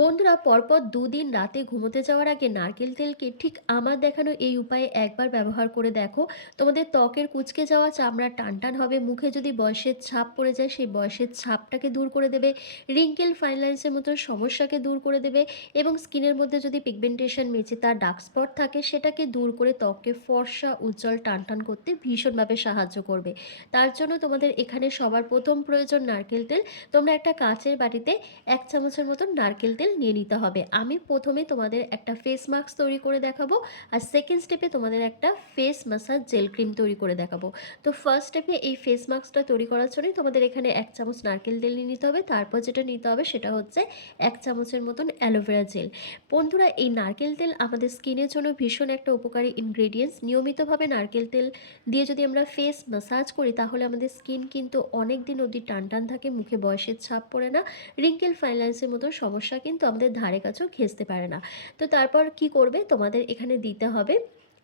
বন্ধুরা, পরপর দুদিন রাতে ঘুমোতে যাওয়ার আগে নারকেল তেলকে ঠিক আমার দেখানো এই উপায়ে একবার ব্যবহার করে দেখো। তোমাদের ত্বকের কুচকে যাওয়া চামড়া টান টান হবে, মুখে যদি বয়সের ছাপ পড়ে যায়, সেই বয়সের ছাপটাকে দূর করে দেবে রিঙ্কেল ফাইনলাইন্সের মতো সমস্যাকে দূর করে দেবে এবং স্কিনের মধ্যে যদি পিগমেন্টেশন মেচে তার ডার্ক স্পট থাকে, সেটাকে দূর করে ত্বককে ফর্সা, উজ্জ্বল টান টান করতে ভীষণভাবে সাহায্য করবে। তার জন্য তোমাদের এখানে সবার প্রথম প্রয়োজন নারকেল তেল। তোমরা একটা কাঁচের বাটিতে এক চামচের মতন নারকেল তেল নিয়ে নিতে হবে। আমি প্রথমে তোমাদের একটা ফেস মাস্ক তৈরি করে দেখাবো আর সেকেন্ড স্টেপে তোমাদের একটা ফেস মাসাজ জেল ক্রিম তৈরি করে দেখাবো। তো ফার্স্ট স্টেপে এই ফেস মাস্কটা তৈরি করার জন্যই তোমাদের এখানে এক চামচ নারকেল তেল নিয়ে নিতে হবে। তারপর যেটা নিতে হবে সেটা হচ্ছে এক চামচের মতন অ্যালোভেরা জেল বন্ধুরা, এই নারকেল তেল আমাদের স্কিনের জন্য ভীষণ একটা উপকারী ইনগ্রেডিয়েন্টস নিয়মিতভাবে নারকেল তেল দিয়ে যদি আমরা ফেস মাসাজ করি, তাহলে আমাদের স্কিন কিন্তু অনেক দিন অবধি টান টান থাকে, মুখে বয়সের ছাপ পড়ে না রিঙ্কেল ফাইন্যান্সের মতো সমস্যা কিন্তু আমাদের ধারে কাছেও ঘেঁচতে পারে না। তো তারপর কি করবে? তোমাদের এখানে দিতে হবে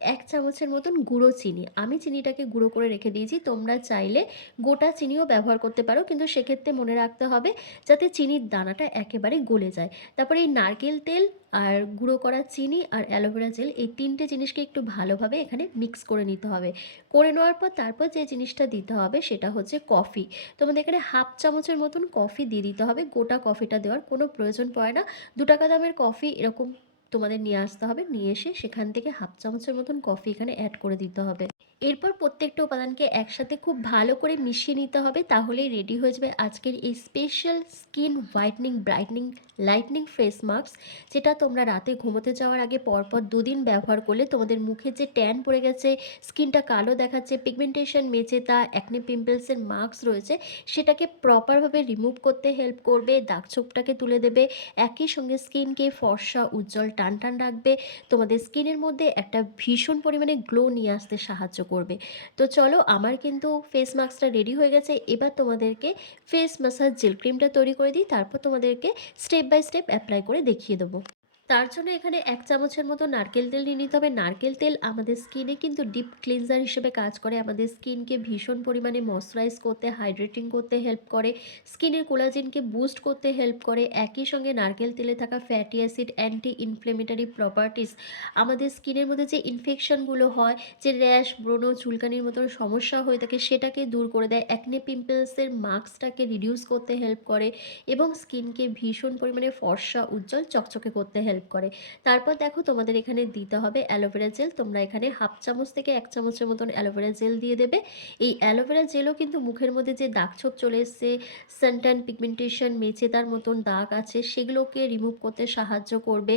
এক চামচের মতন গুঁড়ো চিনি। আমি চিনিটাকে গুঁড়ো করে রেখে দিয়েছি। তোমরা চাইলে গোটা চিনিও ব্যবহার করতে পারো। কিন্তু সেক্ষেত্রে মনে রাখতে হবে যাতে চিনির দানাটা একেবারে গলে যায়। তারপরে এই নারকেল তেল আর গুঁড়ো করা চিনি আর অ্যালোভেরা জেল এই তিনটে জিনিসকে একটু ভালোভাবে এখানে মিক্স করে নিতে হবে। করে নেওয়ার পর তারপর যে জিনিসটা দিতে হবে সেটা হচ্ছে কফি। তোমাদের এখানে হাফ চামচের মতন কফি দিয়ে দিতে হবে। গোটা কফিটা দেওয়ার কোনো প্রয়োজন পড়ে না। দু টাকা দামের কফি এরকম তোমাদের নিয়ে আসতে হবে। নিয়ে এসে সেখান থেকে হাফ চামচের মতন কফি এখানে অ্যাড করে দিতে হবে। এরপর প্রত্যেকটা উপাদানকে একসাথে খুব ভালো করে মিশিয়ে নিতে হবে, তাহলেই রেডি হয়ে যাবে আজকের এই special skin whitening brightening lightening face mask যেটা তোমরা রাতে ঘুমোতে যাওয়ার আগে পরপর দুদিন ব্যবহার করলে তোমাদের মুখে যে ট্যান পড়ে গেছে স্কিনটা কালো দেখাচ্ছে পিগমেন্টেশন মেচে তা অ্যাকনে পিম্পলসের মাস্ক রয়েছে, সেটাকে প্রপারভাবে রিমুভ করতে হেল্প করবে, দাগ ছোপটাকে তুলে দেবে, একই সঙ্গে স্কিনকে ফর্সা, উজ্জ্বল টান টান রাখবে, তোমাদের স্কিনের মধ্যে একটা ভীষণ পরিমাণে গ্লো নিয়ে আসতে সাহায্য করবে। তো চলো আমার কিন্তু ফেস মাস্কটা রেডি হয়ে গেছে। এবার তোমাদেরকে ফেস মাসাজ জেল ক্রিমটা তৈরি করে দিই। তারপর তোমাদেরকে স্টেপ বাই স্টেপ অ্যাপ্লাই করে দেখিয়ে দেবো। তার জন্য এখানে এক চামচের মতো নারকেল তেল নিয়ে নিতে হবে। নারকেল তেল আমাদের স্কিনে কিন্তু ডিপ ক্লিনজার হিসেবে কাজ করে। আমাদের স্কিনকে ভীষণ পরিমাণে ময়শ্চারাইজ করতে হাইড্রেটিং করতে হেল্প করে। স্কিনের কোলাজিনকে বুস্ট করতে হেল্প করে। একই সঙ্গে নারকেল তেলে থাকা fatty acid anti inflammatory properties আমাদের স্কিনের মধ্যে যে ইনফেকশনগুলো হয়, যে র্যাশ ব্রণ, চুলকানির মতন সমস্যা হয়ে থাকে, সেটাকে দূর করে দেয়। অ্যাকনে পিম্পলসের মার্কসটাকে রিডিউস করতে হেল্প করে এবং স্কিনকে ভীষণ পরিমাণে ফর্সা, উজ্জ্বল, চকচকে করতে হেল্প করে। তারপর দেখো তোমাদের এখানে দিতে হবে অ্যালোভেরা জেল তোমরা এখানে হাফ চামচ থেকে এক চামচের মতন অ্যালোভেরা জেল দিয়ে দেবে। এই অ্যালোভেরা জেলও কিন্তু মুখের মধ্যে যে দাগ ছোপ চলে এসছে সানট্যান পিগমেন্টেশন মেচেদার মতন দাগ আছে, সেগুলোকে রিমুভ করতে সাহায্য করবে।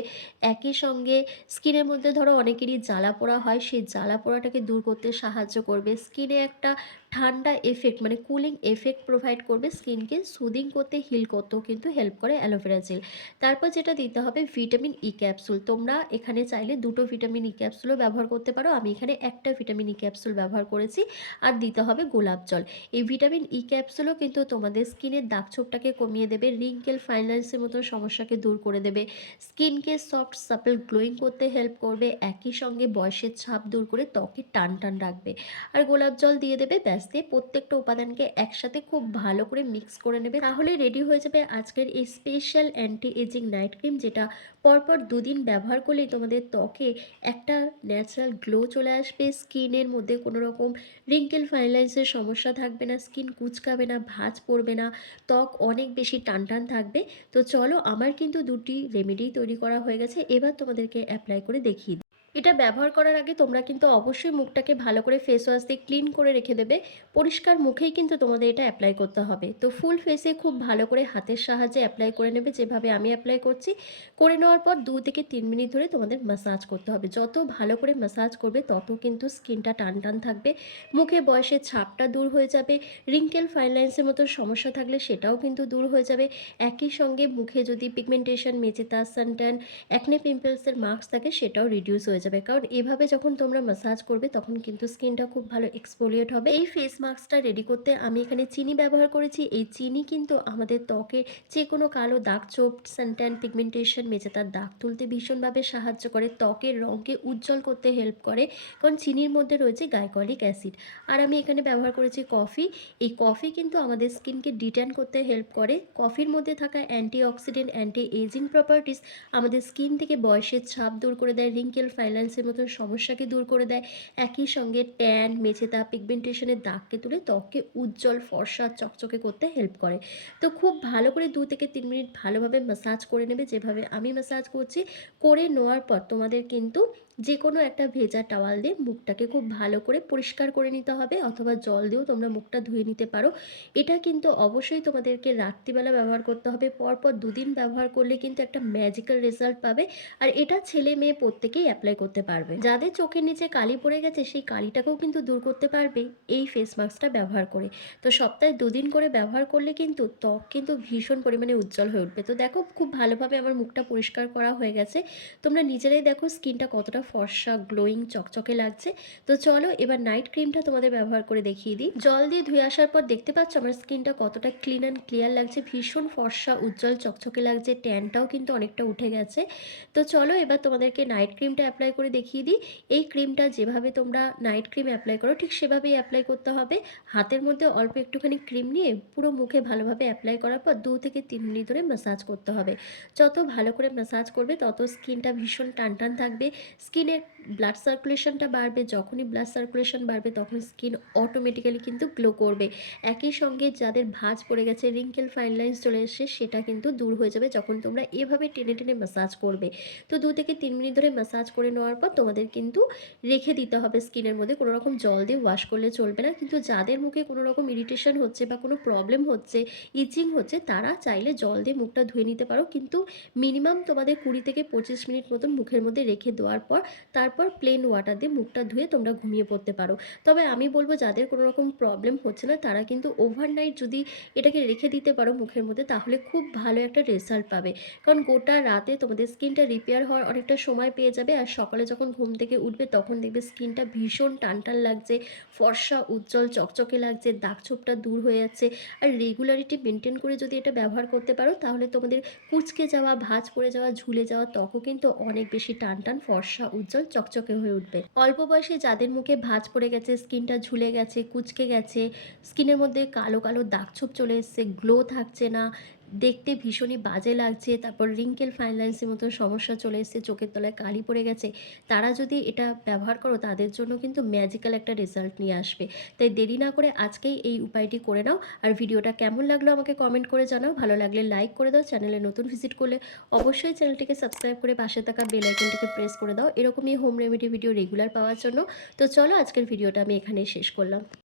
একই সঙ্গে স্কিনের মধ্যে ধরো অনেকেরই জ্বালা পোড়া হয়, সেই জ্বালা পোড়াটাকে দূর করতে সাহায্য করবে। স্কিনে একটা ঠান্ডা এফেক্ট মানে কুলিং এফেক্ট প্রোভাইড করবে স্কিনকে সুদিং করতে হিল করতেও কিন্তু হেল্প করে অ্যালোভেরা জেল তারপর যেটা দিতে হবে ভিটামিন ই ক্যাপসুল তোমরা এখানে চাইলে দুটো ভিটামিন ই ক্যাপসুলও ব্যবহার করতে পারো। আমি এখানে একটা ভিটামিন ই ক্যাপসুল ব্যবহার করেছি। আর দিতে হবে গোলাপ জল। এই ভিটামিন ই ক্যাপসুলও কিন্তু তোমাদের স্কিনের দাগ ছোপটাকে কমিয়ে দেবে রিঙ্কেল ফাইন্যান্সের মতো সমস্যাকে দূর করে দেবে। স্কিনকে সফট সাপেল গ্লোয়িং করতে হেল্প করবে। একই সঙ্গে বয়সের ছাপ দূর করে ত্বকে টান টান রাখবে। আর গোলাপ জল দিয়ে দেবে, ব্যাস। দিয়ে প্রত্যেকটা উপাদানকে একসাথে খুব ভালো করে মিক্স করে নেবে। তাহলে রেডি হয়ে যাবে আজকের এই special anti ageing night cream যেটা পরপর দুদিন ব্যবহার করলেই তোমাদের ত্বকে একটা ন্যাচারাল গ্লো চলে আসবে। স্কিনের মধ্যে কোনো রকম রিঙ্কেল ফাইনলাইন্সের সমস্যা থাকবে না, স্কিন কুচকাবে না, ভাঁজ পড়বে না, ত্বক অনেক বেশি টান টান থাকবে। তো চলো, আমার কিন্তু দুটি রেমেডি তৈরি করা হয়ে গেছে, এবার তোমাদেরকে অ্যাপ্লাই করে দেখিয়ে। এটা ব্যবহার করার আগে তোমরা কিন্তু অবশ্যই মুখটাকে ভালো করে ফেস ওয়াশ দিয়ে ক্লিন করে রেখে দেবে। পরিষ্কার মুখেই কিন্তু তোমাদের এটা অ্যাপ্লাই করতে হবে। তো ফুল ফেসে খুব ভালো করে হাতের সাহায্যে অ্যাপ্লাই করে নেবে, যেভাবে আমি অ্যাপ্লাই করছি। করে নেওয়ার পর দু থেকে তিন মিনিট ধরে তোমাদের মাসাজ করতে হবে। যত ভালো করে মাসাজ করবে, তত কিন্তু স্কিনটা টান টান থাকবে। মুখে বয়সের ছাপটা দূর হয়ে যাবে। রিঙ্কেল ফাইনলাইন্সের মতো সমস্যা থাকলে সেটাও কিন্তু দূর হয়ে যাবে। একই সঙ্গে মুখে যদি পিগমেন্টেশন মেচেতা সানট্যান অ্যাকনে পিম্পলসের মার্কস থাকে, সেটাও রিডিউস হয়ে যাবে। কারণ এভাবে যখন তোমরা ম্যাসাজ করবে, তখন কিন্তু স্কিনটা খুব ভালো এক্সপোলিয়েট হবে। এই ফেস মাস্কটা রেডি করতে আমি এখানে চিনি ব্যবহার করেছি। এই চিনি কিন্তু আমাদের ত্বকের যে কোনো কালো দাগ চোপ সানট্যান পিগমেন্টেশন মেচেতার দাগ তুলতে ভীষণভাবে সাহায্য করে। ত্বকের রঙকে উজ্জ্বল করতে হেল্প করে। কারণ চিনির মধ্যে রয়েছে গাইকলিক অ্যাসিড আর আমি এখানে ব্যবহার করেছি কফি এই কফি কিন্তু আমাদের স্কিনকে ডিট্যান করতে হেল্প করে। কফির মধ্যে থাকা anti oxidant anti ageing properties আমাদের স্কিন থেকে বয়সের ছাপ দূর করে দেয়। রিঙ্কেল ফাইল্যান্সের মতন সমস্যাকে দূর করে দেয়। একই সঙ্গে ট্যান মেঝেতা পিগমেন্টেশনের দাগকে তুলে ত্বককে উজ্জ্বল, ফর্সা, চকচকে করতে হেল্প করে। তো খুব ভালো করে দু থেকে তিন মিনিট ভালোভাবে ম্যাসাজ করে নেবে। যেভাবে আমি ম্যাসাজ করছি, করে নেওয়ার পর তোমাদের কিন্তু যে কোনো একটা ভেজা টাওয়াল দিয়ে মুখটাকে খুব ভালো করে পরিষ্কার করে নিতে হবে অথবা জল দিয়েও তোমরা মুখটা ধুয়ে নিতে পারো। এটা কিন্তু অবশ্যই তোমাদেরকে রাত্রিবেলা ব্যবহার করতে হবে। পরপর দুদিন ব্যবহার করলে কিন্তু একটা ম্যাজিক্যাল রেজাল্ট পাবে। আর এটা ছেলে মেয়ে প্রত্যেকেই অ্যাপ্লাই করতে পারবে। যাদের চোখের নিচে কালি পড়ে গেছে সেই কালিটাকেও কিন্তু দূর করতে পারবে এই ফেস মাস্কটা ব্যবহার করে। তো সপ্তাহে দুদিন করে ব্যবহার করলে কিন্তু ত্বক কিন্তু ভীষণ পরিমাণে উজ্জ্বল হয়ে উঠবে। তো দেখো খুব ভালোভাবে আমার মুখটা পরিষ্কার করা হয়ে গেছে। তোমরা নিজেরাই দেখো স্কিনটা কতটা ফর্সা, গ্লোয়িং, চকচকে লাগছে। তো চলো এবার নাইট ক্রিমটা তোমাদের ব্যবহার করে দেখিয়ে দিই। জল দিয়ে ধুয়ে আসার পর দেখতে পাচ্ছ আমার স্কিনটা কতটা ক্লিন অ্যান্ড ক্লিয়ার লাগছে। ভীষণ ফর্সা, উজ্জ্বল, চকচকে লাগছে। ট্যানটাও কিন্তু অনেকটা উঠে গেছে। তো চলো এবার তোমাদেরকে নাইট ক্রিমটা অ্যাপ্লাই করে দেখিয়ে দিই। এই ক্রিমটা যেভাবে তোমরা নাইট ক্রিম অ্যাপ্লাই করো, ঠিক সেভাবেই অ্যাপ্লাই করতে হবে। হাতের মধ্যে অল্প একটুখানি ক্রিম নিয়ে পুরো মুখে ভালোভাবে অ্যাপ্লাই করার পর দু থেকে তিন মিনিট ধরে ম্যাসাজ করতে হবে। যত ভালো করে ম্যাসাজ করবে, তত স্কিনটা ভীষণ টান টান থাকবে। স্কিনের ব্লাড সার্কুলেশনটা বাড়বে, যখনই ব্লাড সার্কুলেশন বাড়বে, তখন স্কিন অটোমেটিক্যালি কিন্তু গ্লো করবে। একই সঙ্গে যাদের ভাঁজ পড়ে গেছে রিঙ্কেল ফাইন লাইন্স চলে এসে সেটা কিন্তু দূর হয়ে যাবে যখন তোমরা এভাবে টেনে টেনে ম্যাসাজ করবে। তো দু থেকে তিন মিনিট ধরে ম্যাসাজ করে নেওয়ার পর তোমাদের কিন্তু রেখে দিতে হবে স্কিনের মধ্যে। কোনো রকম জল দিয়ে ওয়াশ করলে চলবে না। কিন্তু যাদের মুখে কোনো রকম ইরিটেশন হচ্ছে বা কোনো প্রবলেম হচ্ছে ইচিং হচ্ছে, তারা চাইলে জল দিয়ে মুখটা ধুয়ে নিতে পারো। কিন্তু মিনিমাম তোমাদের কুড়ি থেকে পঁচিশ মিনিট মতন মুখের মধ্যে রেখে দেওয়ার পর তারপর প্লেন ওয়াটার দিয়ে মুখটা ধুয়ে তোমরা ঘুমিয়ে পড়তে পারো। তবে আমি বলব, যাদের কোনো রকম প্রবলেম হচ্ছে না, তারা কিন্তু ওভারনাইট যদি এটাকে রেখে দিতে পারো মুখের মধ্যে, তাহলে খুব ভালো একটা রেজাল্ট পাবে। কারণ গোটা রাতে তোমাদের স্কিনটা রিপেয়ার হওয়ার অনেকটা সময় পেয়ে যাবে, আর সকালে যখন ঘুম থেকে উঠবে, তখন দেখবে স্কিনটা ভীষণ টান টান লাগছে, ফর্সা, উজ্জ্বল, চকচকে লাগছে, দাগ ছোপটা দূর হয়ে যাচ্ছে। আর রেগুলারিটি মেনটেন করে যদি এটা ব্যবহার করতে পারো, তাহলে তোমাদের কুচকে যাওয়া, ভাঁজ পড়ে যাওয়া, ঝুলে যাওয়া, ত্বকও কিন্তু অনেক বেশি টান টান ফর্সা উজ্জ্বল চকচকে হয়ে উঠবে। অল্প বয়সে যাদের মুখে ভাঁজ পড়ে গেছে, স্কিনটা ঝুলে গেছে, কুচকে গেছে, স্কিনের মধ্যে কালো কালো দাগ ছোপ চলে এসছে গ্লো থাকছে না দেখতে ভীষণই বাজে লাগছে। তারপর রিঙ্কেল ফাইনলাইন্সের মতো সমস্যা চলে এসছে, চোখের তলায় কালি পড়ে গেছে। তারা যদি এটা ব্যবহার করো, তাদের জন্য কিন্তু ম্যাজিক্যাল একটা রেজাল্ট নিয়ে আসবে। তাই দেরি না করে আজকেই এই উপায়টি করে নাও। আর ভিডিওটা কেমন লাগল আমাকে কমেন্ট করে জানাও। ভালো লাগলে লাইক করে দাও। চ্যানেলে নতুন ভিজিট করলে অবশ্যই চ্যানেলটিকে সাবস্ক্রাইব করে পাশে থাকা বেল আইকনটিকে প্রেস করে দাও। এরকমই হোম রেমেডি ভিডিও রেগুলার পাওয়ার জন্য। তো চলো আজকের ভিডিওটা আমি এখানেই শেষ করলাম।